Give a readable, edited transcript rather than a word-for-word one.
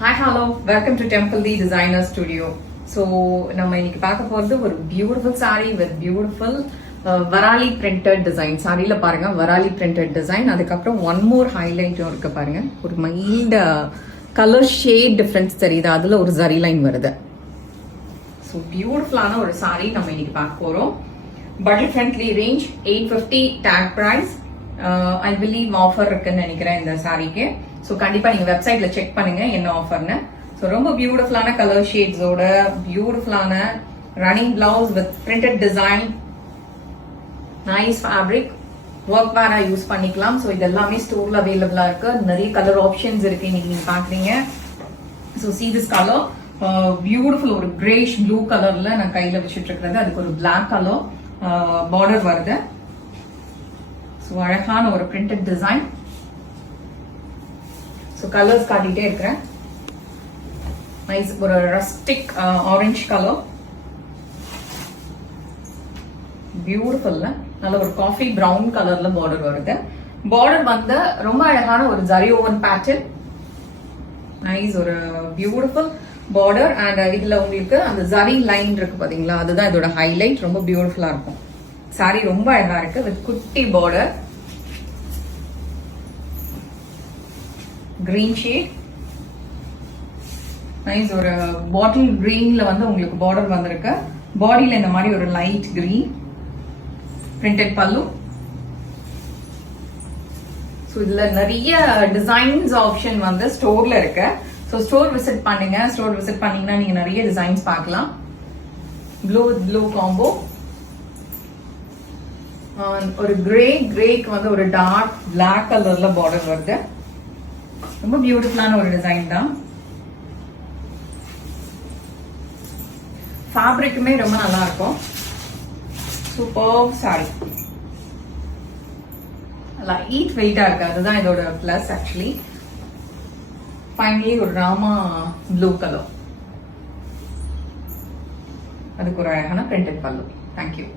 Hi, hello. Welcome to Temple D Designer Studio. So, நம்ம இன்னைக்கு பார்க்க போறது ஒரு beautiful saree with beautiful வரலி printed design. சாரியில பாருங்க வரலி printed design. அதுக்கப்புறம் ஒன் மோர் ஹைலைட்டும் இருக்கு பாருங்க. ஒரு மைல்ட் கலர் ஷேட் டிஃபரன்ஸ் தெரியுது. அதுல ஒரு ஜரி லைன் வருது. ஸோ பியூட்டிஃபுல்லான ஒரு saree நம்ம இன்னைக்கு பார்க்க போறோம். Budget friendly range 850 tag price. I believe offer இருக்குன்னு நினைக்கிறேன் இந்த சாரிக்கு. ஸோ கண்டிப்பா நீங்க வெப்சைட்ல செக் பண்ணுங்க என்ன ஆஃபர்னு. ஸோ ரொம்ப பியூட்டிஃபுல்லான கலர் ஷேட்ஸோட பியூட்டிஃபுல்லான running blouse with printed design, nice fabric, work vera use பண்ணிக்கலாம். ஸோ இது எல்லாமே ஸ்டோர்ல அவைலபிளா இருக்கு. நிறைய கலர் ஆப்ஷன்ஸ் இருக்கு இன்னைக்கு நீங்க பாக்குறீங்க. So see this color, beautiful ஒரு கிரேஷ் ப்ளூ கலர்ல நான் கையில வச்சுட்டு இருக்கிறது. அதுக்கு ஒரு பிளாக் கலர் பார்டர் வருது. ஸோ அழகான ஒரு பிரிண்டட் டிசைன். ஸோ கலர்ஸ் காட்டிட்டே இருக்கிறேன். நைஸ் ஒரு ரஸ்டிக் ஆரஞ்சு கலர், பியூட்டிஃபுல்ல நல்ல ஒரு காஃபி பிரவுன் கலர்ல பார்டர் வருது. பார்டர் வந்து ரொம்ப அழகான ஒரு ஜரி ஓவன் பேட்டர்ன். நைஸ் ஒரு பியூட்டிஃபுல் பார்டர். அண்ட் இதுல உங்களுக்கு அந்த ஜரி லைன் இருக்கு பாத்தீங்களா, அதுதான் இதோட ஹைலைட். ரொம்ப பியூட்டிஃபுல்லா இருக்கும். சாரி ரொம்ப அழகா இருக்கு வித் குட்டி பார்டர், கிரீன் ஷேட். நைஸ் ஒரு பாட்டில் கிரீன்ல வந்து உங்களுக்கு பார்டர் வந்திருக்கு. பாடியில இந்த மாதிரி ஒரு லைட் கிரீன் பிரிண்டட் பல்லு. ஸோ இதுல நிறைய டிசைன்ஸ் ஆப்ஷன் வந்து ஸ்டோர்ல இருக்கு. ஸோ ஸ்டோர் விசிட் பண்ணுங்க. ஸ்டோர் விசிட் பண்ணீங்கன்னா நீங்க நிறைய டிசைன்ஸ் பார்க்கலாம். Blue with blue combo. ஒரு கிரேக்கு வந்து ஒரு டார்க் பிளாக் கலர்ல பார்டர் வருது. ரொம்ப பியூட்டிஃபுல்லான ஒரு டிசைன் தான். ஃபேப்ரிக்குமே ரொம்ப நல்லா இருக்கும். Super sorry. லைட் வெயிட்டா இருக்கு, அதுதான் இதோட பிளஸ். ஆக்சுவலி ஃபைனலி ஒரு ராமா ப்ளூ கலர், அதுக்கு ஒரு அழகான பிரிண்டட் பல்லு. தேங்க்யூ.